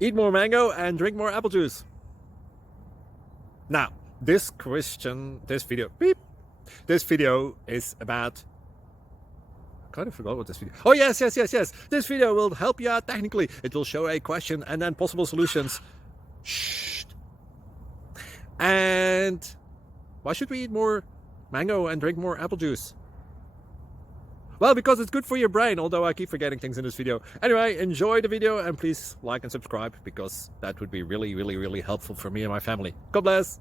eat more mango and drink more apple juice. Now, this video is about, I kind of forgot what this video. Oh, yes. This video will help you out technically. It will show a question and then possible solutions. Shh. And why should we eat more mango and drink more apple juice? Well, because it's good for your brain, although I keep forgetting things in this video. Anyway, enjoy the video and please like and subscribe, because that would be really helpful for me and my family. God bless!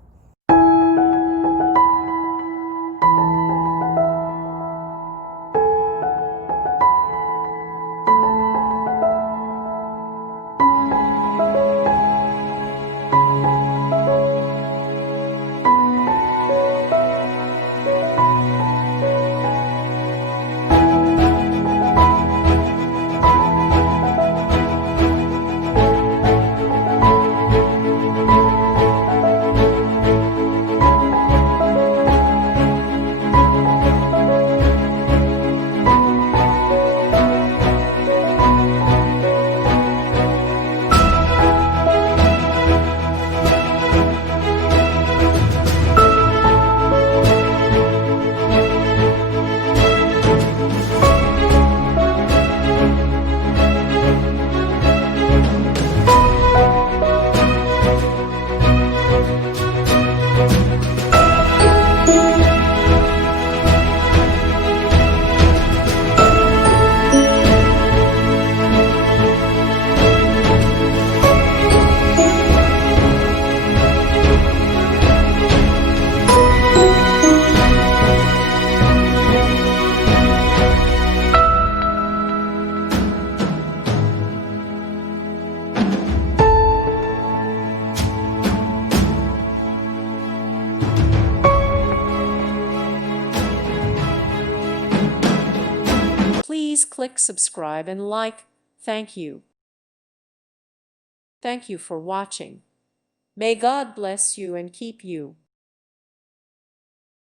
Please click subscribe and like. Thank you. Thank you for watching. May God bless you and keep you.